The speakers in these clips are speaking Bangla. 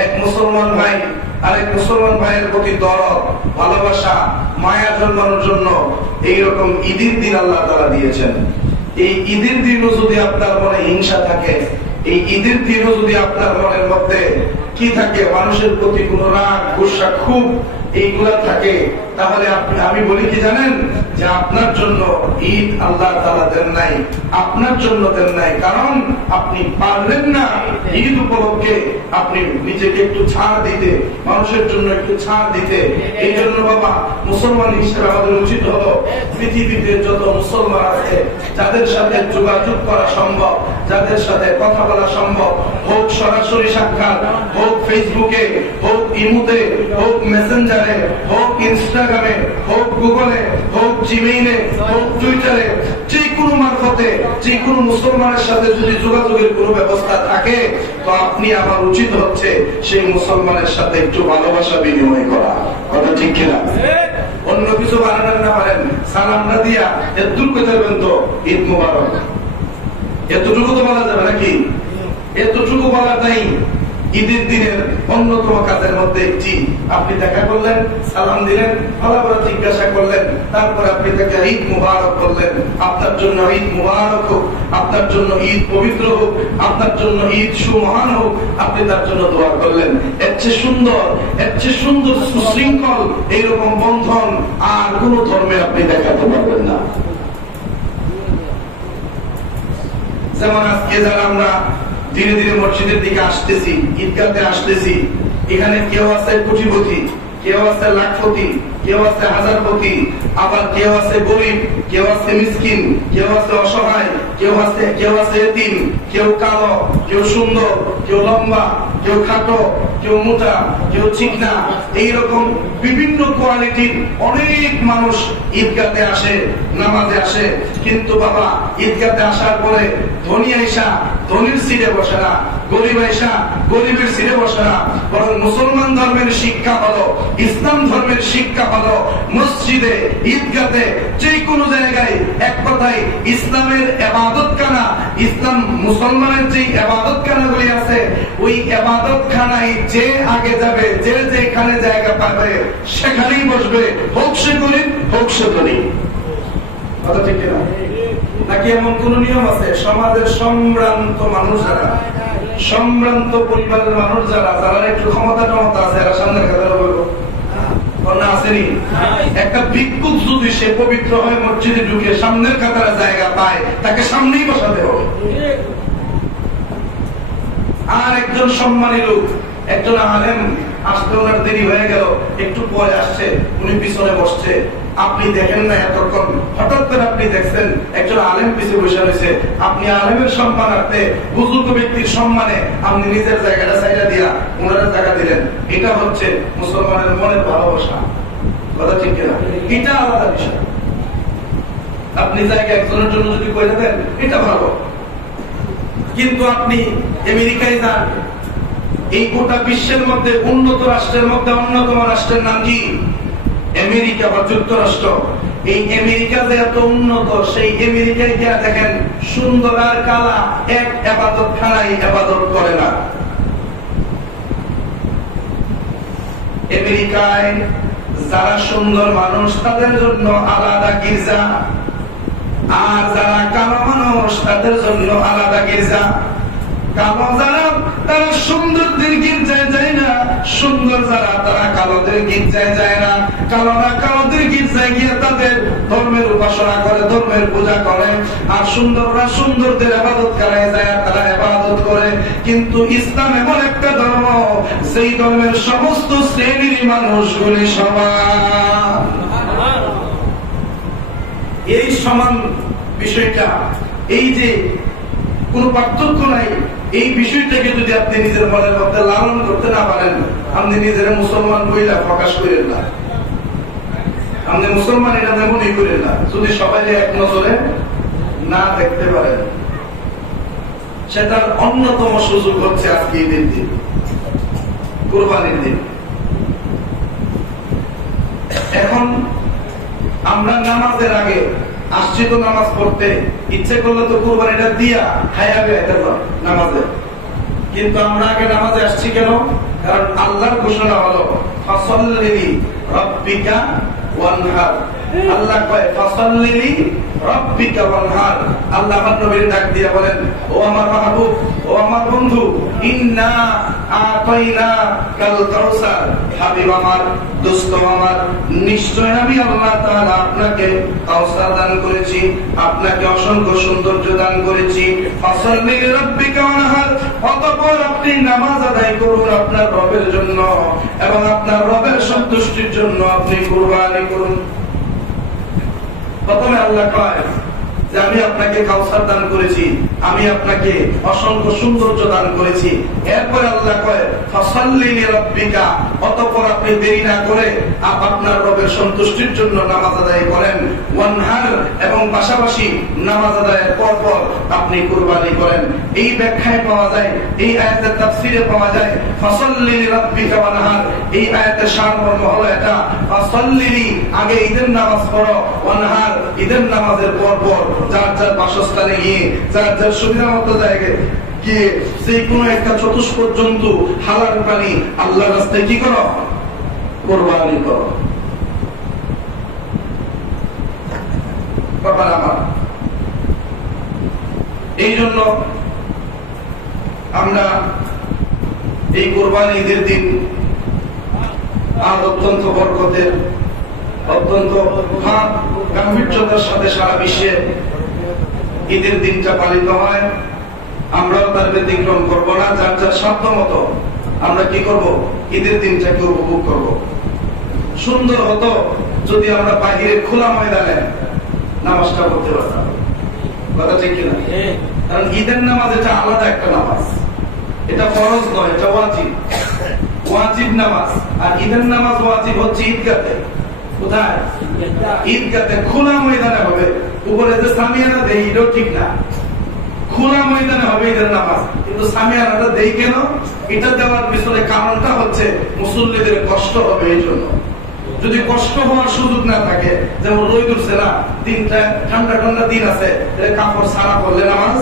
এক মুসলমান ভাই আরেক মুসলমান ভাইয়ের প্রতি দরদ, ভালোবাসা, মায়া জন্মানোর জন্য এইরকম ঈদের দিন আল্লাহ তাআলা দিয়েছেন। এই ঈদের দিনও যদি আপনার মনে হিংসা থাকে, এই ঈদের দিনও যদি আপনার মনের মধ্যে কি থাকে, মানুষের প্রতি কোন রাগ, গুসা, ক্ষোভ এইগুলা থাকে, তাহলে আমি বলি কি জানেন, যে আপনার জন্য ঈদ আল্লাহ তাআলা দেন নাই, আপনার জন্য দেন নাই, কারণ আপনি পারলেন না ঈদ উপলক্ষে আপনি নিজেকে একটু ছাড় দিতে, মানুষের জন্য একটু ছাড় দিতে। এই জন্য বাবা, মুসলমান হিসেবে আমাদের উচিত হলো পৃথিবীতে যত মুসলমান আছে যাদের সাথে যোগাযোগ করা সম্ভব, যাদের সাথে কথা বলা সম্ভব, হোক সরাসরি সাক্ষাৎ, হোক ফেসবুকে, হোক ইমুতে, হোক মেসেঞ্জারে, হোক ইনস্টাগ্রামে, হোক গুগলে, হোক জিমেইলে, হোক টুইটারে, যে কোনো মারফতে যে কোনো মুসলমানের সাথে যদি যোগাযোগের কোনো ব্যবস্থা থাকে, তো আপনি আমার উচিত হচ্ছে সেই মুসলমানের সাথে একটু ভালোবাসা বিনিময় করা। কথা ঠিক কিনা? অন্য কিছু বানানোর না পারেন, সালামটা দিয়া এতটুকু কথা বলবেন তো ঈদ মুবারক, এতটুকু তো বলা যাবে নাকি? এতটুকু বলা নাই। ঈদের দিনের অন্যতম কাজের মধ্যে একটি, আপনি দেখা করলেন, সালাম দিলেন, ভালো জিজ্ঞাসা করলেন, তারপর আপনি তাকে ঈদ মুবারক করলেন। আপনার জন্য ঈদ মুবারক হোক, আপনার জন্য ঈদ পবিত্র হোক, আপনার জন্য ঈদ সুমহান হোক, আপনি তার জন্য দোয়া করলেন। এর চেয়ে সুন্দর, এর চেয়ে সুন্দর সুশৃঙ্খল এইরকম বন্ধন আর কোন ধর্মে আপনি দেখাতে পারবেন না। যেমন আজকে যারা আমরা ধীরে ধীরে মসজিদের দিকে আসতেছি, ঈদগাতে আসতেছি, এখানে কেউ আছে কোটিপতি, কেউ আছে লাখপতি, কেউ আছে হাজারপতি, আবার কেউ আছে গরিব, কেউ আছে মিসকিন, কেউ আছে অসহায়, কেউ আছে এতিম, কেউ কালো, কেউ সুন্দর, কেউ লম্বা, কেউ খাটো, কেউ মোটা, কেউ চিকনা, এইরকম বিভিন্ন কোয়ালিটির অনেক মানুষ ঈদগাতে আসে, নামাজে আসে। কিন্তু বাবা, ঈদগাতে আসার পরে ধনী আইসা ধনীর সিটে বসে না, গরিব আইসা গরিবের সিটে বসে না, বরং মুসলমান ধর্মের শিক্ষা হলো, ইসলাম ধর্মের শিক্ষা হলো মসজিদে, ঈদগাতে, যে কোনো জায়গায় এক কথায় ইসলামের ইবাদতখানা, ইসলাম মুসলমানের যে ইবাদতখানাগুলি আছে, ওই ইবাদতখানায় যে আগে যাবে, যে যেখানে জায়গা পাবে সেখানেই বসবে, হোক সে গরিব, হোক সে ধনী। কথা ঠিক না? নাকি এমন কোন নিয়ম আছে? সমাজের সম্ভ্রান্ত মানুষ যারা, সম্ভ্রান্ত পরিবারের মানুষ যারা, যারা একটু ক্ষমতা আছে, এরা সামনের কাতারে বলবো না, আসেনি? একটা ভিক্ষুক যদি সে পবিত্র হয়ে মসজিদে ঢুকে সামনের কাতারে জায়গা পায়, তাকে সামনেই বসাতে হবে। আর একজন সম্মানী লোক, একজন আলেম আসতে ওনার দেরি হয়ে গেল, একটু পরে আসছে, উনি পিছনে বসছে, আপনি দেখেন না এতক্ষণ, হঠাৎ করে আপনি দেখছেন একজন আলেম পিছিয়ে বসে রয়েছে, আপনি আলেমের সম্মানার্থে, বুজুর্গ ব্যক্তির সম্মানে আপনি নিজের জায়গাটা সাইডা দিয়া ওনারা জায়গা দিলেন। এটা হচ্ছে মুসলমানের মনের ভালোবাসা। কথা ঠিক কিনা? এটা আলাদা বিষয়। আপনি জায়গা একজনের জন্য যদি করে দেন, এটা ভালো। কিন্তু আপনি আমেরিকায় যান, এই গোটা বিশ্বের মধ্যে উন্নত রাষ্ট্রের মধ্যে অন্যতম রাষ্ট্রের নাম কি? আমেরিকা বা যুক্তরাষ্ট্র। এই আমেরিকা যে এত উন্নত, সেই আমেরিকায় গিয়ে দেখেন সুন্দর আর কালা এক ইবাদতখানায় ইবাদত করে না। আমেরিকায় যারা সুন্দর মানুষ তাদের জন্য আলাদা গির্জা, আর যারা কালো মানুষ তাদের জন্য আলাদা গির্জা। কালো যারা তারা সুন্দরদের গির্জায় যায় না, সুন্দর যারা তারা কালোদের গির্জায় যায় না। কালোরা কালোদের গির্জায় গিয়ে তাদের ধর্মের উপাসনা করে, ধর্মের পূজা করে, আর সুন্দররা সুন্দরদের ইবাদত করে যায়, তারা ইবাদত করে। কিন্তু ইসলাম এমন একটা ধর্ম, সেই ধর্মের সমস্ত শ্রেণীর মানুষগুলি সমান। এই সমান বিষয়টা, এই যে কোন পার্থক্য নাই, এই বিষয়টাকে যদি আপনি নিজের মনের মধ্যে লালন করতে না পারেন, আপনি নিজের মুসলমান বইলা প্রকাশ করেন না, আপনি মুসলমান এটা মনে করেন না। যদি সবাই এক নজরে না দেখতে পারেন, সেটার অন্যতম সুযোগ হচ্ছে আজকে ঈদের দিন, কুরবানির দিন। এখন আমরা নামাজের আগে আসছি তো নামাজ পড়তে, ইচ্ছে করলে তো কুরবানিটা দিয়া খাইয়াবে নামাজে, কিন্তু আমরা আগে নামাজে আসছি কেন? কারণ আল্লাহর ঘোষণা হলো ফাসাল্লি রাব্বিকা ওয়ানহার। আল্লাহ কয় ফাসাল্লি রাব্বিকা ওয়ানহার। আল্লাহ আমার নবীর ডাক দিয়ে বলেন, ও আমার মাহবুব, ও আমার বন্ধু, ইন্না আতাইনা কাল কাউসার। হাবিব আমার, দোস্ত আমার, নিশ্চয় আমি আল্লাহ তাআলা আপনাকে কাউসার দান করেছি, আপনাকে অসংখ্য সৌন্দর্য দান করেছি। ফাসাল্লি রাব্বিকা ওয়ানহার, অতঃপর আপনি নামাজ আদায় করুন আপনার রবের জন্য এবং আপনার রবের সন্তুষ্টির জন্য আপনি কুরবানি করুন। প্রথমে আল্লাহ কয় যে আমি আপনাকে কাউসার দান করেছি, আমি আপনাকে অসংখ্য সৌন্দর্য দান করেছি। এরপরে আল্লাহ কয় ফাসাল্লি লিরাব্বিকা, অতঃপর আপনি দেরি না করে আপনার রবের সন্তুষ্টির জন্য নামাজ আদায় করেন। ওয়ানহার, এবং পাশাপাশি নামাজ আদায়ের পর পর আপনি কুরবানি করেন। এই ব্যাখ্যায় পাওয়া যায়, এই আয়াতের তাফসীরে পাওয়া যায় ফাসাল্লি লিরাব্বিকা ওয়ানহার। এই আয়াতের সারমর্ম হলো এটা, ফাসাল্লি আগে ঈদের নামাজ পড়ো, ওয়ানহার ঈদের নামাজের পর পর যার যার বাসস্থানে গিয়ে যার যার সুবিধা মতো জায়গায় গিয়ে যে কোনো একটা চতুষ্পদ জন্তু হালাল প্রাণী আল্লাহর রাস্তায় কি করো? কুরবানি করো। বাবা আমার, এই জন্য আমরা এই কুরবানি ঈদের দিন আর অত্যন্ত বরকতের, অত্যন্ত গাম্ভীর্যতার সাথে সারা বিশ্বে ঈদের দিনটা পালিত হয়। আমরাও তার ব্যতিক্রম করব না। যার যার সাধ্য মতো আমরা কি করব? ঈদের দিনটাকে উপভোগ করব। সুন্দর হতো যদি আমরা বাহিরে খোলা ময়দানে নামাজটা পড়তে পারতাম। কথা ঠিক কিনা? কারণ ঈদের নামাজ এটা আলাদা একটা নামাজ, এটা ফরজ নয়, এটা ওয়াজিব। ওয়াজিব নামাজ। আর ঈদের নামাজ ওয়াজিব হচ্ছে ঈদগাতে। কোথায়? ঈদগাতে খোলা ময়দানে হবে। উপরে যে সামিয়ানা দেয় এটাও ঠিক না, খোলা ময়দানে হবে ঈদের নামাজ। কিন্তু সামিয়ানাটা দেই কেন? এটা দেওয়ার পিছনে কারণটা হচ্ছে মুসল্লিদের কষ্ট হবে এই জন্য। যদি কষ্ট হওয়ার সুযোগ না থাকে, যেমন রোদ উঠছে না, দিনটা ঠান্ডা ঠান্ডা দিন আছে, কাপড় ছাড়া করলে নামাজ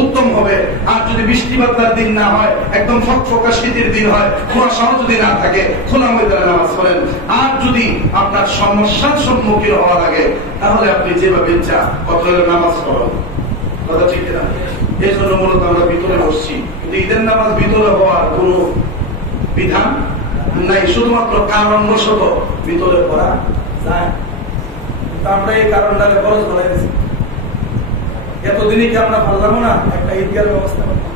উত্তম হবে। আর যদি বৃষ্টি বাদলার দিন না হয়, একদম ফকফকা শীতের দিন হয়, কুয়াশাও যদি না থাকে, খোলা ময়দানে নামাজ পড়েন। আর যদি আপনার সমস্যার সম্মুখীন হওয়া লাগে, তাহলে আপনি যেভাবে ইচ্ছা অতএব নামাজ পড়েন। কথা ঠিক না? এই জন্য মূলত আমরা ভিতরে বসছি। কিন্তু ঈদের নামাজ ভিতরে হওয়ার কোন বিধান নাই, শুধুমাত্র কারণবশত ভিতরে পড়া যায়। আমরা এই কারণটাকে খরচ বানাই দিচ্ছি। এতদিনই কি আমরা পারলাম না একটা ঈদগাহের ব্যবস্থা করতাম?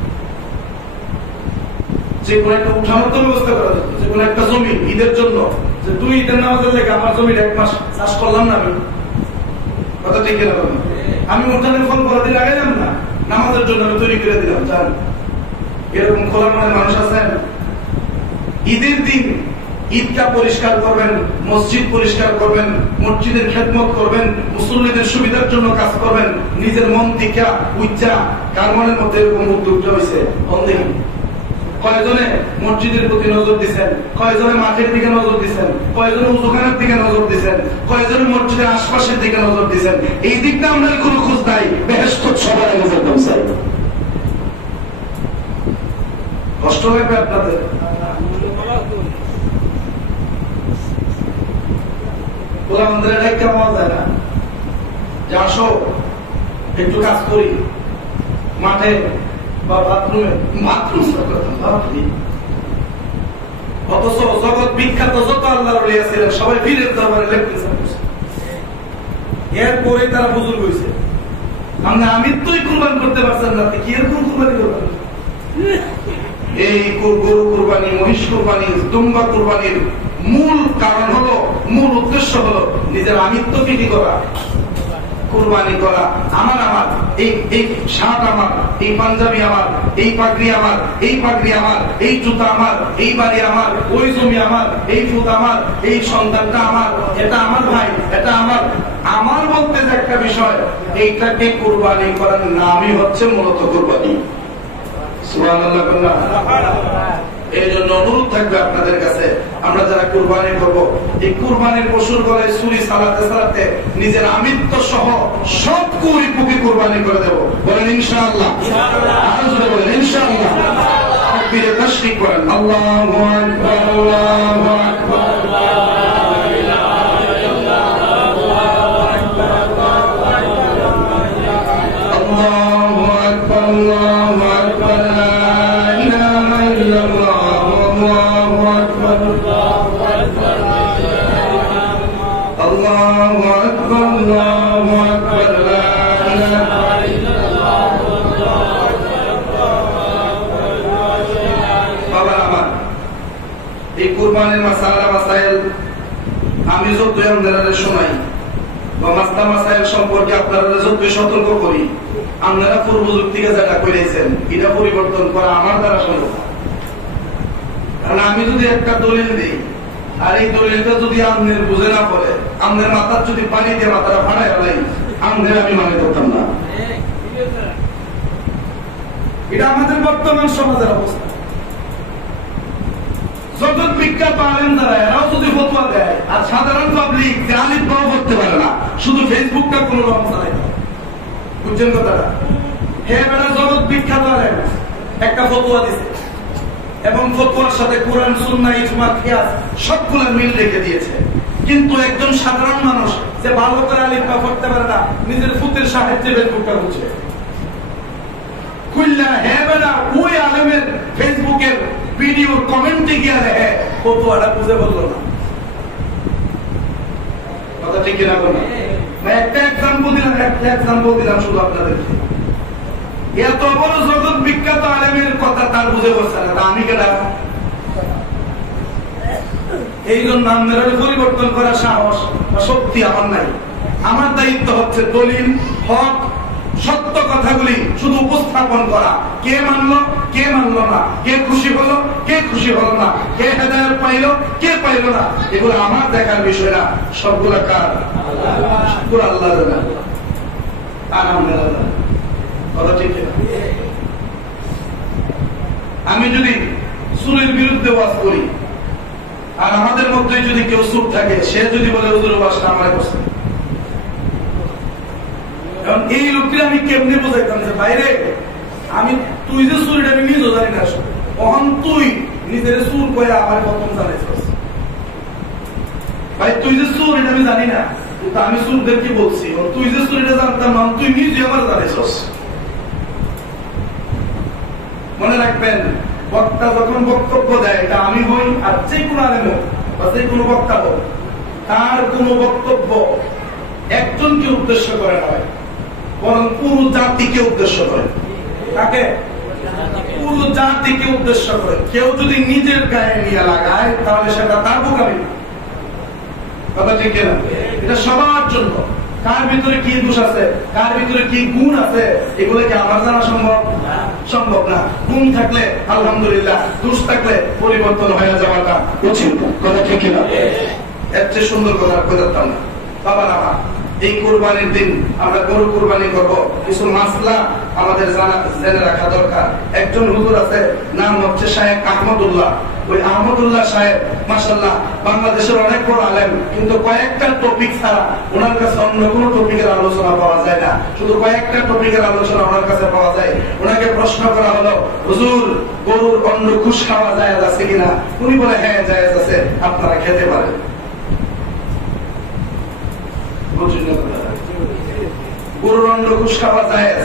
যে কোনো একটা উঠানোর তো ব্যবস্থা করা যেত, যে কোনো একটা জমি ঈদের জন্য, যে তুই ঈদের নামাজের লেগে আমার জমির 1 মাস চাষ করলাম না আমি। কথা ঠিক কিনা? আমি উঠানের ফল করা দিন লাগাইলাম না, নামাজের জন্য আমি তৈরি করে দিলাম। জান এরকম খোলা মনে মানুষ আছেন? ঈদের দিন ঈদগাহ পরিষ্কার করবেন, মসজিদ পরিষ্কার করবেন, মসজিদের খেদমত করবেন, মুসল্লিদের সুবিধার জন্য কাজ করবেন, নিজের মন থেকে উচ্চা। কার মনের মধ্যে এরকম উদ্যোগটা হয়েছে? কয়জনে মসজিদের প্রতি নজর দিচ্ছেন, কয়জনে মাঠের দিকে নজর দিচ্ছেন, কয়জনে উজুখানার দিকে নজর দিচ্ছেন, কয়জনে মসজিদের আশপাশের দিকে নজর দিচ্ছেন? এই দিকটা আমরা কোনো খোঁজ নাই। বেহেশত সবার আগে যেতাম চাই। কষ্ট লাগবে আপনাদের? একটু কাজ করি মাঠে বা বাথরুমে, অথচ জগৎ বিখ্যাত যত আল্লাহর ওলিয়া ছিলেন সবাই পীরের দরবারে লেকচার করছে। এরপরে তারা বুজুর্গ হয়েছে। আমি তোই কুরবান করতে পারছেন না, কি এরকম কুরবানি করবেন? এই গরু কুরবানি, মহিষ কুরবানি, দুম্বা কুরবানির মূল কারণ হলো, মূল উদ্দেশ্য হলো নিজের আমিত্বকে কি করা? কুরবানি করা। আমার এই শার্ট আমার, এই পাঞ্জাবি আমার, এই পাগড়ি আমার, এই পাগড়ি আমার, এই জুতা আমার, এই বাড়ি আমার, ওই জমি আমার, এই ফুট আমার, এই সন্তানটা আমার, এটা আমার ভাই, এটা আমার। আমার বলতে যে একটা বিষয়, এইটাকে কুরবানি করার নামই হচ্ছে মূলত কুরবানি। সুবহানাল্লাহ। এই জন্য অনুরোধ থাকবে আপনাদের কাছে, আমরা যারা কুরবানি করব, এই কুরবানির পশুর গলায় ছুরি চালাতে চালাতে নিজের আমিত্ব সহ সব কুড়ি কুরবানি করে দেব। বলেন ইনশাআল্লাহ। আরো জোরে বলেন ইনশাআল্লাহ। তাকবীরে তাশরিক করেন। আল্লাহু আকবার, আল্লাহু আকবার। কুরবানির মাসালা মাসাইল আমি যতই আপনারা শোনাই বা মাসলা মাসাইল সম্পর্কে আপনারা যতই সতর্ক করি, আপনারা পূর্ব যুগ থেকে যেটা করেছেন এটা পরিবর্তন করা আমার দ্বারা সম্ভব। কারণ আমি যদি একটা দলিল দিই আর এই দলিলটা যদি আপনার বুঝে না পড়ে, আপনার মাথার যদি পানি দিয়ে মাথাটা ফাটাই ফেলাই, আপনার আমি মানে করতাম না। এটা আমাদের বর্তমান সমাজের অবস্থা। জগৎ বিখ্যাত আলেম যারা এরাও যদি ফতোয়া দেয় আর সাধারণ পাবলিক যে আলিফ বাও করতে পারে না, শুধু ফেসবুকটা কোন রকম চালায়, বুঝছেন কথাটা? হ্যাঁ বেটা জগৎ বিখ্যাত আলেম একটা ফতোয়া দিছে এবং ফতোয়ার সাথে কোরআন সুন্নাহ ইজমা কিয়াস সবগুলো মিল রেখে দিয়েছে, কিন্তু একজন সাধারণ মানুষ যে ভালো করে আলিফ বা পড়তে পারে না, নিজের ফুতের সাহায্যে ফেসবুকটা বুঝছে খুলনা। হ্যাঁ বেটা ওই আলেমের ফেসবুকের ভিডিও কমেন্টে গিয়ে দেখে ফতোয়াটা বুঝে বললো না। কথা ঠিক কিনা বলুন? একটা এক্সাম্পল দিলাম শুধু আপনাদেরকে। এত বড় জগৎ বিখ্যাত আলেমের কথা তার বুঝে বলছে না, আমি কেডা? এই জন্য আপনারা পরিবর্তন করার সাহস বা শক্তি আমার নাই। আমার দায়িত্ব হচ্ছে দলিল, হক, সত্য কথাগুলি শুধু উপস্থাপন করা। কে মানলো, কে মানলো না, কে খুশি হলো, কে খুশি হলো না, কে হেদায়েত পাইলো, কে পাইলো না, এগুলো আমার দেখার বিষয় না। সবগুলা কার? পুরো আল্লাহ জানেন। কথা ঠিক না? আমি যদি সুরের বিরুদ্ধে ওয়াজ করি আর আমাদের মধ্যে যদি কেউ চুপ থাকে, সে যদি বলে হুজুর ওয়াজটা আমার করছে, কারণ এই লোকটি আমি কেমনে বোঝাইতাম যে বাইরে আমি তুই যে সুরটা আমি নিজেও জানি না, তখন তুই নিজের সুর করে আমার প্রথম জানাইছিস ভাই, তুই যে সুর এটা আমি জানি না, কিন্তু আমি সুরদেরকে বলছি তুই যে সুর এটা জানতাম না, তুই নিজে আমার জানাইছিস। মনে রাখবেন, বক্তা যখন বক্তব্য দেয় এটা আমি হই আর যে কোনো আলেম হোক বা যে কোনো বক্তা হোক, তার কোন বক্তব্য একজনকে উদ্দেশ্য করে নয়, বরং পুরো জাতিকে উদ্দেশ্য করে। কাকে? পুরো জাতিকে উদ্দেশ্য করে। কেউ যদি নিজের গায়ে নিয়ে লাগায় তাহলে সেটা তার বোকামি। কথা ঠিক না? এটা সবার জন্য। কার ভিতরে কি দোষ আছে, কার ভিতরে কি গুণ আছে, এগুলো কি আমার জানা সম্ভব? সম্ভব না। গুণ থাকলে আলহামদুলিল্লাহ, দোষ থাকলে পরিবর্তন হয়ে যাওয়াটা উচিত। কথা ঠিক না? এর চেয়ে সুন্দর কথা বোঝাতাম না। বাবা না, এই কুরবানির দিন আমরা গরু কুরবানি করব, কিছু মাসলা আমাদের জেনে রাখা দরকার। একজন হুজুর আছে, নাম হচ্ছে শায়েখ আহমদুল্লাহ। ওই আহমদুল্লাহ সাহেব মাশাআল্লাহ বাংলাদেশের অনেক বড় আলেম, কিন্তু কয়েকটা টপিক ছাড়া ওনার কাছে অন্য কোনো টপিকের আলোচনা পাওয়া যায় না। শুধু কয়েকটা টপিকের আলোচনা ওনার কাছে পাওয়া যায়। ওনাকে প্রশ্ন করা হলো, হুজুর গরুর অন্য ঘুষ খাওয়া যায় আছে কিনা? উনি বলে হ্যাঁ জায়েজ আছে, আপনারা খেতে পারেন। গরুর অন্য ঘুষ খাওয়া জায়েজ,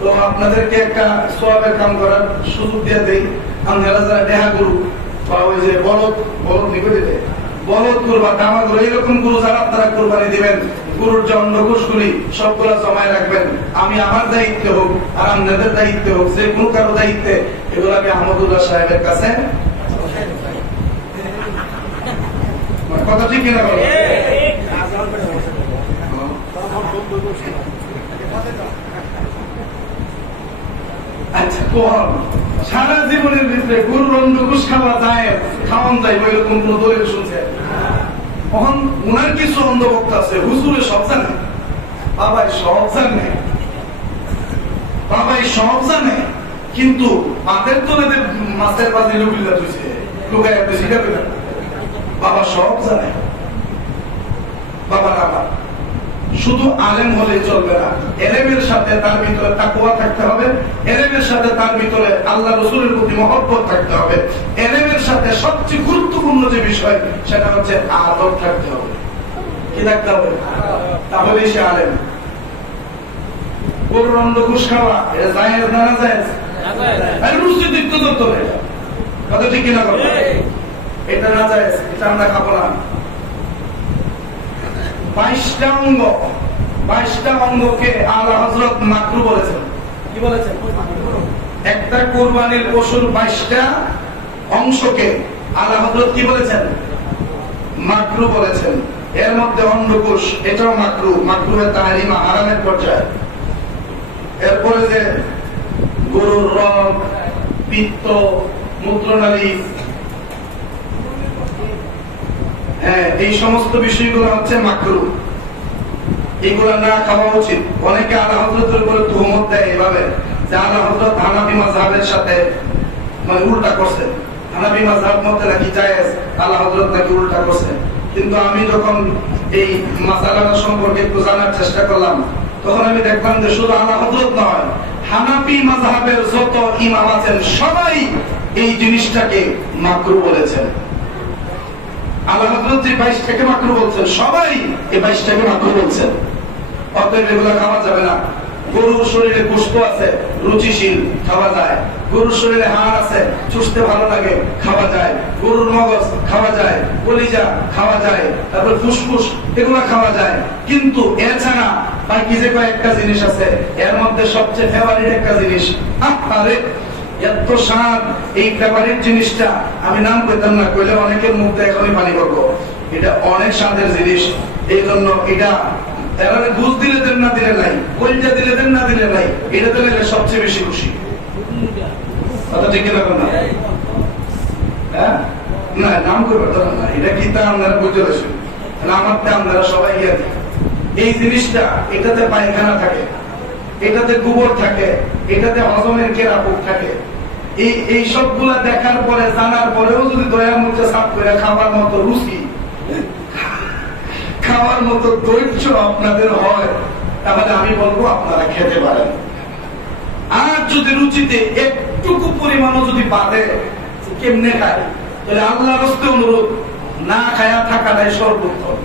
তো আপনাদেরকে একটা সওয়াবের কাম করার সুযোগ দিয়ে দেই। আপনারা যারা দেহা গরু বা ওই যে বলদ নিবেদিতে বলদ গরু বা দামা গরু, এইরকম গরু যারা আপনারা কোরবানি দিবেন, গরুর যে অন্য ঘুষগুলি সবগুলা জমায় রাখবেন। আমি আমার দায়িত্বে হোক আর আপনাদের দায়িত্বে হোক, যে কোনো কারো দায়িত্বে, এগুলো আমি আহমদুল্লাহ সাহেবের কাছে। কথা ঠিক কিনা বলো? আচ্ছা, কোন সারা জীবনের ভিতরে গরুর অন্য ঘুষ খাওয়া যায়, খাওয়ান যায়, ওইরকম কোন দলিল শুনছে? তখন উনার কিছু অন্ধভক্ত আছে, হুজুরে সব জানে, বাবাই সব জানে, বাবাই সব জানে, কিন্তু মাছের তো মাছের বাজি লুকিয়ে তুইছে, লুকাই তুই শিখাবে না। বাবা সব জানে। বাবার আমার শুধু আলেম হলে চলবে না, এলেমের সাথে তার ভিতরে তাকওয়া থাকতে হবে, এলেমের সাথে তার ভিতরে আল্লাহ রাসূলের প্রতি মহব্বত থাকতে হবে, এলেমের সাথে সবচেয়ে গুরুত্বপূর্ণ যে বিষয় সেটা হচ্ছে আদব থাকতে হবে। কি থাকতে হবে? তাহলে সে আলেম। গরুর অন্ডকোষ খাওয়া এটা জায়েজ না না জায়েজ? আর রুচি দিতে তো কথা ঠিক কিনা কথা? এটা না জায়েজ, এটা আমরা খাবো না। 22টা অঙ্গ, 22টা অঙ্গকে আলা হযরত মাকরু বলেছেন। কি বলেছেন? একটা কুরবানির পশুর 22টা অংশকে আলা হযরত কি বলেছেন? মাকরু বলেছেন। এর মধ্যে অন্ডকোষ এটাও মাকরু, মাকরুহে তাহরিমা, হারামের পর্যায়ে। এরপরে যে গরুর রগ, পিত্ত, মূত্রনালী, হ্যাঁ, এই সমস্ত বিষয়গুলো হচ্ছে মাকরু। এগুলা না খাওয়া উচিত। অনেকে আলা হযরতের উপরে তুহমত দেয় এভাবে যে আলা হযরত হানাফি মাযহাবের সাথে মানে উল্টা করছে। হানাফি মাযহাব মতে নাকি জায়েজ, আলা হযরত নাকি উল্টা করছে। কিন্তু আমি যখন এই মাসালাটা সম্পর্কে একটু জানার চেষ্টা করলাম, তখন আমি দেখলাম যে শুধু আলা হযরত নয়, হানাফি মাযহাবের যত ইমাম আছেন সবাই এই জিনিসটাকে মাকরু বলেছেন। আলা হযরত যে 22টাকে মাকরু বলছেন, সবাই এই 22টাকে মাকরু বলছেন। অতএব এগুলা খাওয়া যাবে না। গরুর শরীরে গোশত আছে, রুচিশীল, খাওয়া যায়। গরুর শরীরে হাড় আছে, চুষতে ভালো লাগে, খাওয়া যায়। গরুর মগজ খাওয়া যায়, কলিজা খাওয়া যায়, তারপর ফুসফুস এগুলা খাওয়া যায়। কিন্তু এছাড়া বাকি যে কয়েকটা জিনিস আছে, এর মধ্যে সবচেয়ে ফেভারিট একটা জিনিস, আরে এত স্বাদ এই ফেভারিট জিনিসটা আমি নাম পেতাম না, কইলে অনেকের মুখে এখনই পানি পড়বো। এটা অনেক স্বাদের জিনিস, এই জন্য এটা ঘুষ দিলে দেন না দিলে নাই, কলজা দিলে দেন না দিলে নাই, এটা দিলে সবচেয়ে বেশি খুশি। কথা ঠিক কিনা? হ্যাঁ না, নাম করবে না, এটা কি তা আপনারা বুঝতে পারছেন? আমার তা আপনারা সবাই ইয়ে দিন। এই জিনিসটা, এটাতে পায়খানা থাকে, এটাতে গোবর থাকে, এটাতে হজমের কেরাপুক থাকে। এই সবগুলা দেখার পরে, জানার পরেও যদি দয়ার মধ্যে সাফ করে খাবার মতো রুচি, খাওয়ার মতো ধৈর্য আপনাদের হয়, তাহলে আমি বলবো আপনারা খেতে পারেন। আর যদি রুচিতে একটুকু পরিমাণও যদি বাদে, কেমনে খায়, তাহলে আল্লাহর রাস্তে অনুরোধ, না খায়া থাকাটাই সর্বোত্তম।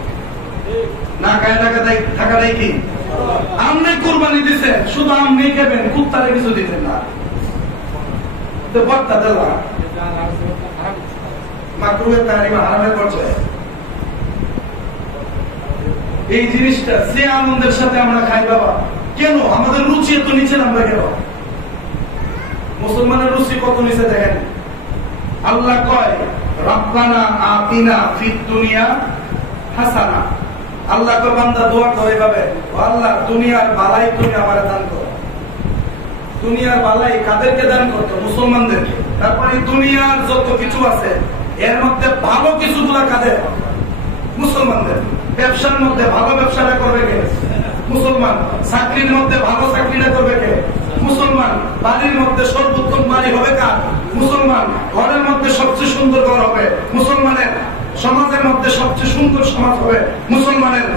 না খায়া থাকাটাই কি? আপনি কুরবানি দিচ্ছেন, শুধু আপনি খাবেন, কুত্তারে কিছু দিচ্ছেন না। তো বক্তা দেওয়া মাকরুহে তাহরিমা, হারামের পর্যায়ে। এই জিনিসটা যে আনন্দের সাথে আমরা খাই বাবা, কেন আমাদের রুচি এত নিচে নামবে কেন? মুসলমানের রুচি কত নিচে দেখেন। আল্লাহ কয় রাব্বানা আতিনা ফিদ দুনিয়া হাসানা। আল্লাহ কয় বান্দা দোয়া করে ভাবে, আল্লাহ দুনিয়ার বালাই তুমি আমারে দান করো। দুনিয়ার বালাই কাদেরকে দান করতো? মুসলমানদেরকে। তারপরে দুনিয়ার যত কিছু আছে এর মধ্যে ভালো কিছুগুলা কাদের? মুসলমানদের। ব্যবসার মধ্যে ভালো ব্যবসাটা করবে কে? মুসলমান। চাকরির মধ্যে ভালো চাকরিটা করবে কে? মুসলমান। বাড়ির মধ্যে সর্বোত্তম বাড়ি হবে কার? মুসলমান। ঘরের মধ্যে সবচেয়ে সুন্দর ঘর হবে মুসলমানের। সমাজের মধ্যে সবচেয়ে সুন্দর সমাজ হবে মুসলমানের।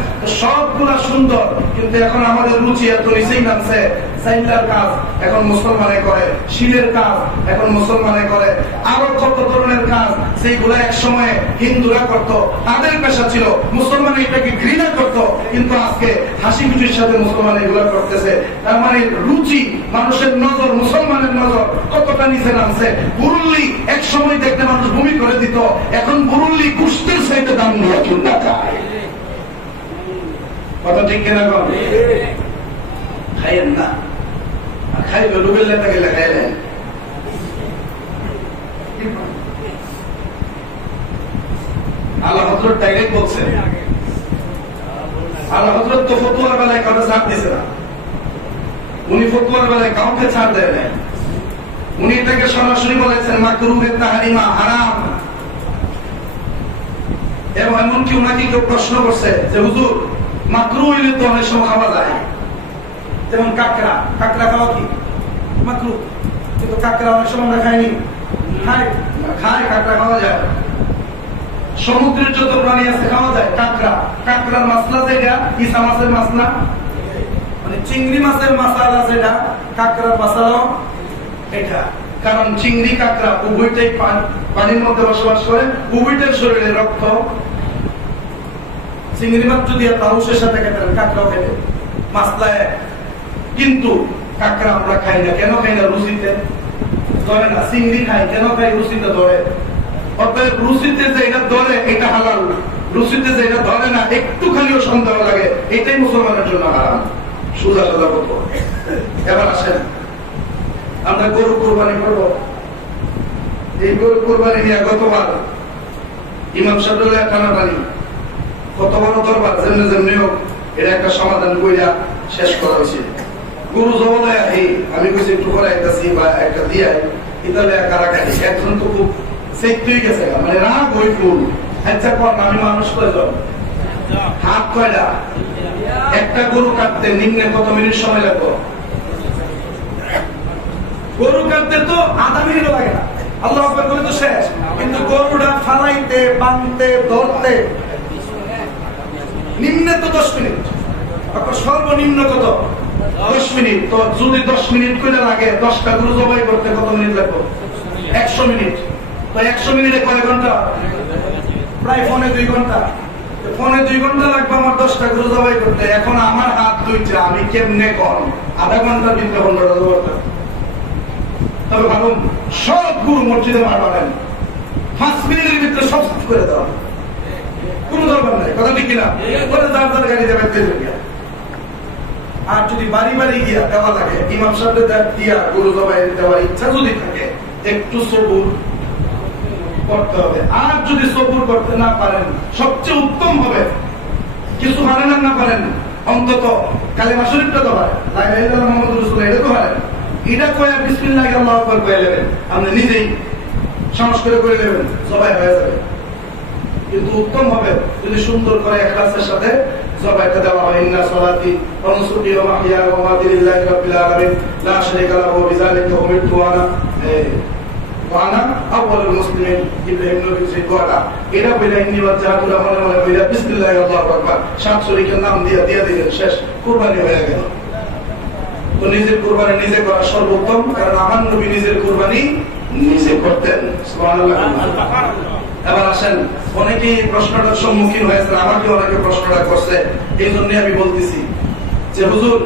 সবগুলা সুন্দর, কিন্তু এখন আমাদের রুচি এত নিচেই নামছে। সাইন্ডার কাজ এখন মুসলমানে করে, শিলের কাজ এখন মুসলমানে করে, আরো কত ধরনের কাজ সেইগুলা এক সময় হিন্দুরা করত, তাদের পেশা ছিল, মুসলমান এটাকে ঘৃণা করত, কিন্তু আজকে হাসি খুশির সাথে মুসলমান এগুলা করতেছে। তার মানে রুচি, মানুষের নজর, মুসলমানের নজর কতটা নিচে নামছে। বুরুল্লি এক সময় দেখতে মানুষ ভূমি করে দিত, এখন বুরুল্লি কুস্তির সাইতে দাম নিয়ে কিনা খায়। কথা ঠিক কিনা? খাইয়েন না, খাইবে রুবেল লেটা গেলে খাইলেন। আল্লাহ হযরত ডাইরেক্ট বলছে, আল্লাহ হযরত তো ফতোয়ার বেলায় কাউকে ছাড় দিছে না। উনি ফতোয়ার বেলায় কাউকে ছাড় দেয় নাই। উনি এটাকে সরাসরি বলেছেন মাকরুহে তাহরিমা, হারাম। এবং এমনকি উনাকে কেউ প্রশ্ন করছে যে হুজুর মাকরু হইলে তো অনেক সময় খাওয়া যায়, যেমন কাঁকড়া। কাঁকড়া খাওয়া কি মাকরু? কিন্তু কাঁকড়া অনেক সময় আমরা খাইনি, খাই কাঁকড়া খাওয়া যায়। সমুদ্রের যত প্রাণী আছে খাওয়া যায়। কাঁকড়া, কাঁকড়ার মাছলা যেটা ইসা মাছের মাছলা, মানে চিংড়ি মাছের মাছালা যেটা, কাঁকড়ার মাছালাও এটা। কারণ চিংড়ি কাঁকড়া উভয়টাই পানির মধ্যে বসবাস করে, উভয়টার শরীরে রক্ত। চিংড়ি মাছ যদি তাউসের সাথে খেতেন, কাঁকড়াও খেতে, মাছলায়। কিন্তু কাঁকড়া আমরা খাই না। কেন খাই না? রুচিতে ধরে না। চিংড়ি খাই কেন খাই? রুচিতে ধরে। অতএব রুচিতে যে এটা ধরে এটা হালাল, রুচিতে যে এটা ধরে না একটু খালিও সন্দেহ লাগে এটাই মুসলমানের জন্য হারাম। সুজা সুজা করবো। এবার আসেন আমরা গরু কোরবানি করবো। এই গরু কোরবানি নিয়ে গতবার ইমাম সাহেবুল্লাহ টানাটানি, কত বড় দরবার, যেমনি যেমনি হোক এটা একটা সমাধান কইরা শেষ করা হয়েছে। গরু জবাই আমি কিছু একটু করে আইতাছি বা একটা দিয়ে ইতালে কারাকারি। এখন তো খুব সেট হয়ে গেছে, মানে রাগ ওই ফুল। আচ্ছা কর আমি মানুষ কয়জন? হাত কয়টা? একটা গরু কাটতে নিম্নে কত মিনিট সময় লাগবে? গরু কাটতে তো আধা মিনিট লাগে না, আল্লাহ আকবার বলে তো শেষ। কিন্তু গরুটা ফালাইতে, বাঁধতে, ধরতে নিম্নে তো 10 মিনিট, সর্বনিম্ন কত? 10 মিনিট। তো যদি 10 মিনিট করে লাগে, 10টা গরু জবাই করতে কত মিনিট লাগবে? 100 মিনিট। তো 100 মিনিটে কয় ঘন্টা? প্রায় 1.5 ঘন্টা। 1.5 ঘন্টা লাগবে আমার 10টা গরু জবাই করতে। এখন আমার হাত দুইটা, আমি কেমনে কম আধা ঘন্টার ভিতরে 15টা জবাই। তবে ভাবুন সব গরু মসজিদে মারবেন, 5 মিনিটের ভিতরে সব করে দেওয়া, কোন দরকার নাই। কথা ঠিক কিনা? যার গাড়ি যাবে। আর যদি বাড়ি বাড়ি গিয়া দেওয়া লাগে, ইমাম সাহেব দিয়া গরু জবাই দেওয়ার ইচ্ছা যদি থাকে, একটু সবুর করতে হবে। আর যদি সবুর করতে না পারেন, সবচেয়ে উত্তম হবে কিছু পারেন আর না পারেন অন্তত কালিমা শরীফটা তো পারেন, লা ইলাহা ইল্লাল্লাহ মুহাম্মাদুর রাসূলুল্লাহ এটা তো পারেন। এটা কয়ে বিসমিল্লাহি আল্লাহু আকবার কয়ে নেবেন, আপনি নিজেই সাহস করে নেবেন, জবাই হয়ে যাবে। কিন্তু উত্তম হবে যদি সুন্দর করে ইখলাসের সাথে জবাইটা দেওয়া হয়। ইন্না সলাতি ওয়া নুসুকি ওয়া মাহইয়া ওয়া মামাতি লিল্লাহি রাব্বিল আলামিন লা শারীকা লাহু ওয়া বিযালিকা উমিরতু ওয়া আনা আউয়ালুল মুসলিমিন। ইব্রাহিম নবী যে দোয়াটা, এটা বলে ইন্নী ওয়াজ্জাহতু মনে মনে বলে বিসমিল্লাহি আল্লাহু আকবার 7 শরীকের নাম দিয়ে দিলেন, শেষ, কুরবানি হয়ে গেল। তো নিজের কুরবানি নিজে করা সর্বোত্তম, কারণ আমার নবী নিজের কুরবানি নিজে করতেন। সুবহানাল্লাহ। এবার আসেন, অনেকেই প্রশ্নটার সম্মুখীন হয়েছেন, আমাকে অনেকে প্রশ্নটা করছে। এই জন্য আমি বলতেছি যে হুজুর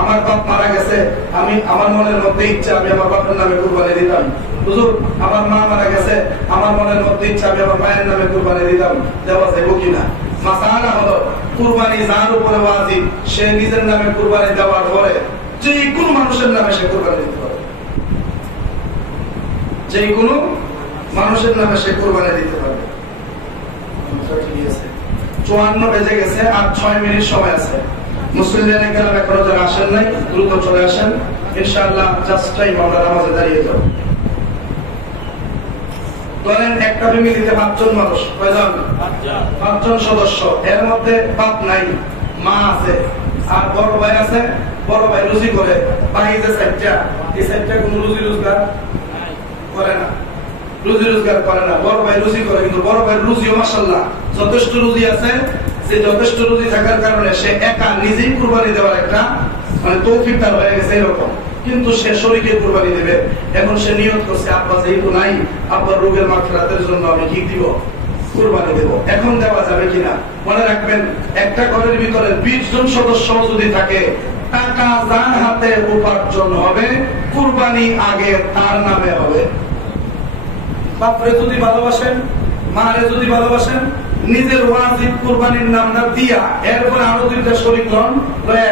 আমার বাপ মারা গেছে, আমি আমার মনের মধ্যে ইচ্ছা আমি আমার বাপের নামে কুরবানি দিতাম। হুজুর আমার মা মারা গেছে, আমার মনের মধ্যে ইচ্ছা আমি আমার মায়ের নামে কুরবানি দিতাম, দেওয়া যাবে কিনা? মাসালা হলো কুরবানি যার উপরে ওয়াজিব, সে নিজের নামে কুরবানি দেওয়ার পরে যে কোনো মানুষের নামে সে কুরবানি দিতে পারে, যে কোনো মানুষের নামে সে কুরবানি দিতে পারবে। 54 বেজে গেছে, আর 6 মিনিট সময় আছে। মুসলিমদের এখনো যারা আসেন নাই দ্রুত চলে আসেন, ইনশাআল্লাহ জাস্ট টাইম আমরা নামাজে দাঁড়িয়ে যাব। ধরেন একটা ফ্যামিলিতে 5 জন মানুষ, কয়জন? 5 জন সদস্য। এর মধ্যে বাপ নাই, মা আছে, আর বড় ভাই আছে। বড় ভাই রুজি করে, বাকি যে 4টা, এই 4টা কোন রুজি রোজগার করে না, রুজি রোজগার করে না। বড় ভাই রুজি করে, কিন্তু বড় ভাই রুজিও মাশাআল্লাহ যথেষ্ট রুজি আছে। যে যথেষ্ট রুজি থাকার কারণে সে একা নিজেই কুরবানি দেওয়ার একটা মানে তৌফিক তার হয়ে গেছে এরকম, কিন্তু সে শরীকে কুরবানি দেবে। এখন সে নিয়ত করছে আব্বা যেহেতু নাই, আব্বার রোগের মাগফিরাতের জন্য আমি কি দিব? কুরবানি দেব। এখন দেওয়া যাবে কিনা? মনে রাখবেন, একটা ঘরের ভিতরে 20 জন সদস্য যদি থাকে, টাকা যার হাতে উপার্জন হবে, কুরবানি আগে তার নামে হবে। বাপরে যদি ভালোবাসেন, মারে যদি ভালোবাসেন, নিজের ওয়াজিব কুরবানির নামটা দিয়া এরপরে আরো 2টা শরীক লন,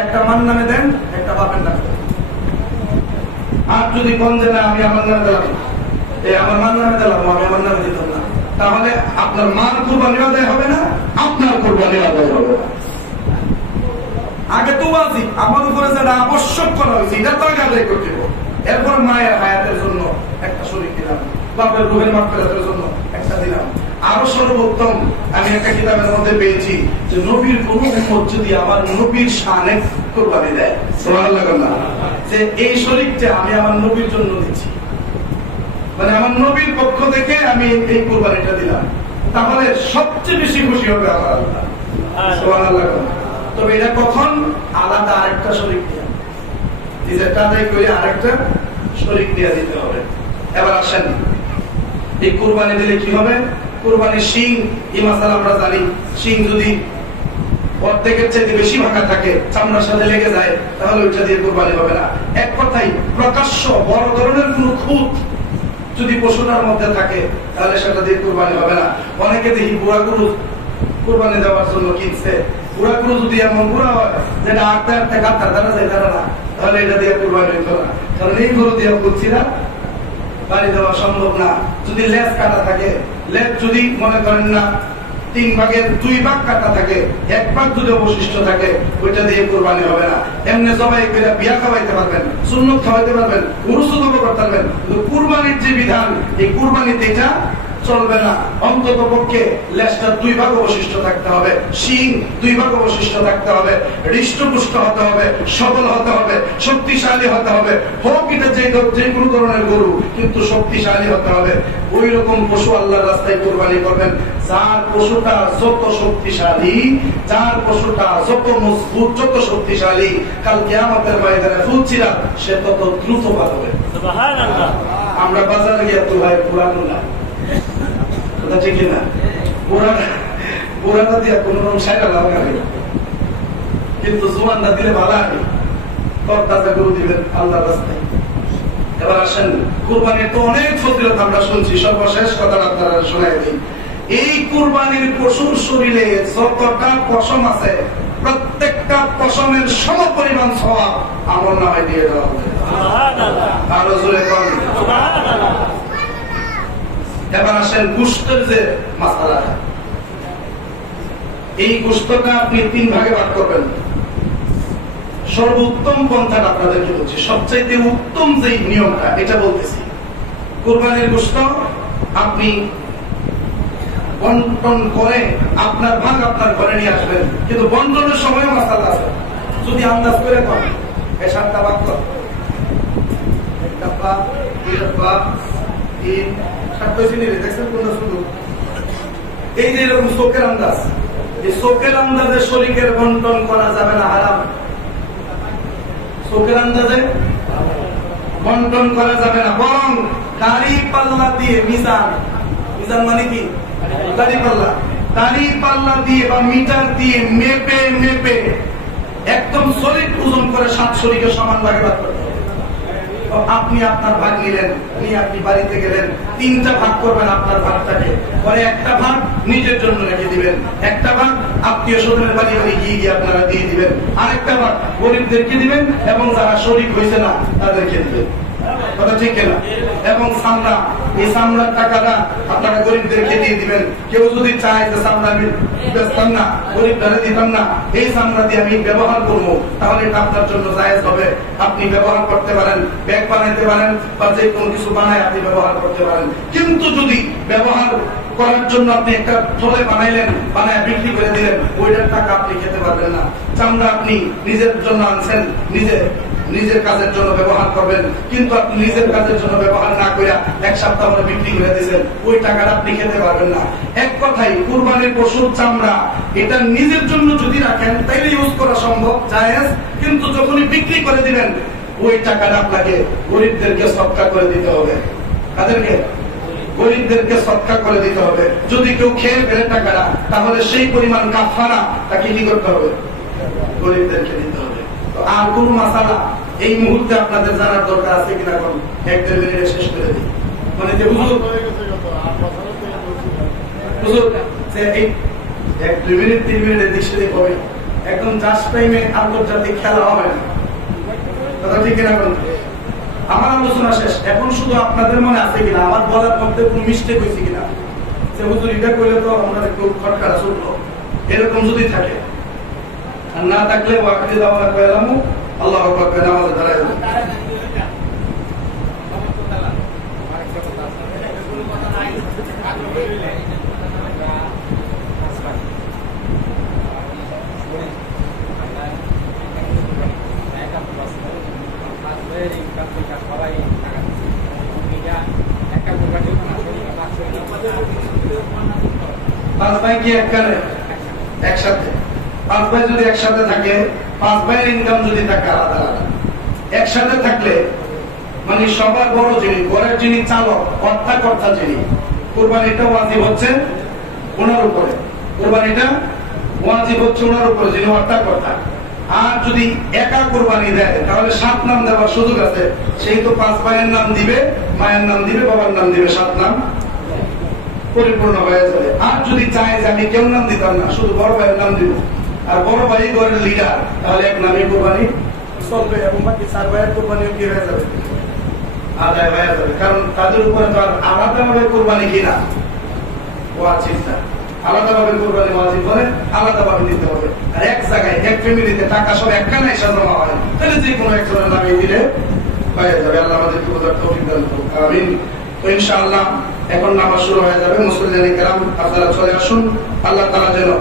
একটা মার নামে দেন, একটা বাপের নামে দেন। আর যদি কোন যে না আমি আমার নামে দিলাম, আমার মার নামে দিলাম, আমি আমার নামে দিতাম না, তাহলে আপনার মার কুরবানি আদায় হবে না, আপনার কুরবানি আদায় হবে না। আগে তো ওয়াজিব আমার উপরে যেটা আবশ্যক করা হয়েছে এটা তো আগে আদায় করতে হবে। এরপর মায়ের হায়াতের জন্য একটা শরীক দিলাম, বাপের রুহের মাগফিরাতের জন্য একটা দিলাম। আরো সর্বোত্তম আমি একটা কিতাবের মধ্যে পেয়েছি যে নবীর কোন উম্মত যদি আমার নবীর শানে কুরবানি দেয়, সুবহানাল্লাহ, যে এই শরীকটা আমি আমার নবীর জন্য দিচ্ছি, মানে আমার নবীর পক্ষ থেকে আমি এই কুরবানিটা দিলাম। তাহলে সবচেয়ে বেশি খুশি হবে আমার আল্লাহ। সুবহানাল্লাহ। তবে এটা কখন? আলাদা আরেকটা শরীক দিয়া, নিজেরটা আদায় করে আরেকটা শরীক দিয়া দিতে হবে। এবার আসেন, এই কুরবানি দিলে কি হবে? কুরবানির শিং, এই মাসালা আমরা জানি, শিং যদি অর্ধেকের চাইতে বেশি ভাঙা থাকে, চামড়ার সাথে লেগে যায়, তাহলে ওইটা দিয়ে কুরবানি হবে না। এক কথাই প্রকাশ্য বড় ধরনের কোন খুঁত যদি পশুটার মধ্যে থাকে, তাহলে সেটা দিয়ে কুরবানি হবে না। অনেকে দেখি বুড়া গরু কুরবানি দেওয়ার জন্য কিনছে, বুড়া গরু যদি এমন বুড়া হয় যেটা আটতে আটতে কাঁথার দ্বারা যায় তারা না, তাহলে এটা দিয়ে কুরবানি হইতো না। কারণ এই গরু দিয়ে বলছি না, বাড়ি দেওয়া সম্ভব না। যদি লেজ কাটা থাকে, লেজ যদি মনে করেন না 3 ভাগের 2 ভাগ কাটা থাকে, 1 ভাগ যদি অবশিষ্ট থাকে, ওইটা দিয়ে কুরবানি হবে না। এমনি জবাই করে বিয়া খাওয়াইতে পারবেন, সুন্নত খাওয়াইতে পারবেন, উরুস করতে পারবেন, কিন্তু কুরবানির যে বিধান, এই কুরবানিতে এটা চলবে না। অন্তত পক্ষে লেজটা 2 ভাগ অবশিষ্ট থাকতে হবে, শিং 2 ভাগ অবশিষ্ট থাকতে হবে, হৃষ্টপুষ্ট হতে হবে, সবল হতে হবে, শক্তিশালী হতে হবে। হোক এটা যে কোনো ধরনের গরু, কিন্তু শক্তিশালী হতে হবে। ওই রকম পশু আল্লাহর রাস্তায় কুরবানি করবেন। যার পশুটা যত শক্তিশালী, যার পশুটা যত মজবুত, যত শক্তিশালী, কাল কিয়ামতের ময়দানে ফুলছিরা সে তত দ্রুত পাবে। সুবহানাল্লাহ। আমরা বাজারে গিয়ে তো ভাই পুরানো না, ঠিক না? পুরাটা দিয়ে কোন রকম সাইডা লাভ নেই, কিন্তু জোয়ানটা দিলে ভালো আগে তরতাজা গরু দিবেন আল্লাহর রাস্তায়। এবার আসেন, কুরবানির তো অনেক ফজিলত আমরা শুনছি, সর্বশেষ কথাটা আপনারা শোনাই দিই। এই কুরবানির পশুর শরীরে যতটা পশম আছে, প্রত্যেকটা পশমের সমপরিমাণ সওয়াব আমলনামায় দিয়ে দেওয়া হবে। সুবহানাল্লাহ। আর জোরে কোন সুবহানাল্লাহ। এবার আসেন গোশতের যে মাসালা, এই গোশতটা আপনি 3 ভাগে ভাগ করবেন। সর্বোত্তম পন্থাটা আপনাদেরকে বলছি, সবচাইতে উত্তম যে নিয়মটা এটা বলতেছি। কুরবানির গোশত আপনি বন্টন করে আপনার ভাগ আপনার ঘরে নিয়ে আসবেন, কিন্তু বন্টনের সময় মাসালা আছে। যদি আন্দাজ করে করেন, এই 7টা ভাগ কর, 1টা ভাগ, 2টা ভাগ, 3 এই যে এরকম চোখের আন্দাজ, এই চোখের আন্দাজে শরীকের বন্টন করা যাবে না, হারাম। চোখের আন্দাজে বন্টন করা যাবে না, বরং দাড়ি পাল্লা দিয়ে মিজান, মিজান মানে কি? দাড়ি পাল্লা, দাড়ি পাল্লা দিয়ে বা মিটার দিয়ে মেপে মেপে একদম সলিড ওজন করে 7 শরীকে সমান ভাগে ভাগ করতে হবে। আপনি আপনার ভাগ নিলেন, নিয়ে আপনি বাড়িতে গেলেন, 3টা ভাগ করবেন আপনার ভাগটাকে, পরে একটা ভাগ নিজের জন্য রেখে দিবেন, একটা ভাগ আত্মীয় স্বজনের বাড়ি বাড়ি গিয়ে আপনারা দিয়ে দিবেন, আরেকটা ভাগ গরিবদেরকে দিবেন এবং যারা শরীক হয়েছে না তাদেরকে দিবেন। কথা ঠিক না? এবং চামড়া, এই চামড়ার টাকাটা আপনারা গরিবদেরকে দিয়ে দিবেন। কেউ যদি চায় যে চামড়া আমি বেচতাম না, গরিবদের দিতাম না, এই চামড়া দিয়ে আমি ব্যবহার করবো, তাহলে এটা আপনার জন্য জায়েজ হবে। আপনি ব্যবহার করতে পারেন, ব্যাগ বানাইতে পারেন, বা যে কোনো কিছু বানায় আপনি ব্যবহার করতে পারেন। কিন্তু যদি ব্যবহার করার জন্য আপনি একটা থলে বানাইলেন, বানায় বিক্রি করে দিলেন, ওইটার টাকা আপনি খেতে পারবেন না। চামড়া আপনি নিজের জন্য আনছেন, নিজের কাজের জন্য ব্যবহার করবেন, কিন্তু আপনি নিজের কাজের জন্য ব্যবহার না করে 1 সপ্তাহ পরে বিক্রি করে দিয়েছেন, ওই টাকাটা আপনি খেতে পারবেন না। এক কথাই কুরবানির পশুর চামড়া এটা নিজের জন্য যদি রাখেন তাইলে ইউজ করা সম্ভব, জায়েজ, কিন্তু যখনই বিক্রি করে দিবেন ওই টাকাটা আপনাকে গরিবদেরকে সদকা করে দিতে হবে। তাদেরকে গরিবদেরকে সদকা করে দিতে হবে। যদি কেউ খেয়ে ফেলে টাকাটা, তাহলে সেই পরিমাণ কাফারা তাকে কি করতে হবে? গরিবদেরকে দিতে হবে। আর কোন মাসালা এই মুহূর্তে আপনাদের জানার দরকার আছে কিনা? কোন 1-1.5 মিনিটে শেষ করে দিই। মানে যে হুজুর যে এই 1-2 মিনিট 3 মিনিটের দিক সেদিক হবে, একদম জাস্ট টাইমে আন্তর্জাতিক খেলা হবে না। কথা ঠিক কিনা? আমার আলোচনা শেষ। এখন শুধু আপনাদের মনে আছে কিনা, আমার বলার মধ্যে কোন মিস্টেক হয়েছে কিনা, যে হুজুর এটা করলে তো আমরা একটু খটকারা ছুটলো, এরকম যদি থাকে, আর না থাকলে ওয়াক্তি দাওয়া পেলাম, আল্লাহ আকবার, নামাজে দাঁড়ায় যাবো। 5 ভাই কি একখানে একসাথে? 5 ভাই যদি একসাথে থাকে, 5 ভাইয়ের ইনকাম যদি থাকে আলাদা আলাদা, একসাথে থাকলে মানে সবার বড় যিনি, ঘরের যিনি চালক, কর্তা যিনি, কুরবানিটা ওয়াজিব হচ্ছে ওনার উপরে, কুরবানিটা ওয়াজিব হচ্ছে ওনার উপরে যিনি কর্তা। আর যদি একা কুরবানি দেয় তাহলে 7 নাম দেওয়ার সুযোগ আছে। সেই তো 5 ভাইয়ের নাম দিবে, মায়ের নাম দিবে, বাবার নাম দিবে, 7 নাম পরিপূর্ণ হয়ে যাবে। আর যদি চায় যে আমি কেউ নাম দিতাম না, শুধু বড় ভাইয়ের নাম দিব, আর বড় ভাই ঘরের লিডার, তাহলে এক নামে কুরবানি চলবে এবং বাকি 4 ভাইয়ের কুরবানিও কি হয়ে যাবে, আদায় হয়ে যাবে। কারণ তাদের উপরে তো আর আলাদাভাবে কুরবানি কিনা ওয়াজিব না, আলাদাভাবে কুরবানি ওয়াজিব করে আলাদাভাবে দিতে হবে। আর এক জায়গায় এক ফ্যামিলিতে টাকা সব একখানে এসে জমা হয়, তাহলে যে কোনো একজনের নামে দিলে হয়ে যাবে। আল্লাহ আমাদেরকে বোঝার তৌফিক দান করুন, আমিন। তো ইনশাআল্লাহ এখন নামাজ শুরু হয়ে যাবে। মুসলিম কেরাম আপনারা চলে আসুন। আল্লাহ তাআলা যেন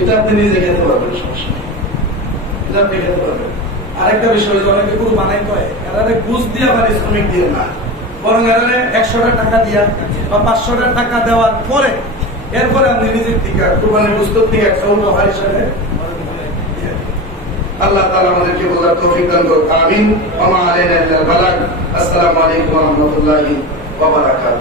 এটা আপনি নিজে খেতে পারবেন, সমস্যা নেই, এটা আপনি খেতে পারবেন। আরেকটা বিষয়, অনেকে গরু বানাইতে হয়, এরা ঘুষ দিয়ে আবার শ্রমিক দিয়ে না, বরং এরা 100 টাকা দিয়া বা 500 টাকা দেওয়ার পরে এরপরে আপনি নিজের দিকে কুরবানির প্রস্তুত থেকে একটা উপহার হিসেবে। আল্লাহ তাআলা আমাদেরকে বোঝার তৌফিক দান করুন, আমিন। ওয়া মা আলাইনা ইল্লাল বালাগ। আসসালামু আলাইকুম ওয়া রাহমাতুল্লাহি ওয়া বারাকাতুহু।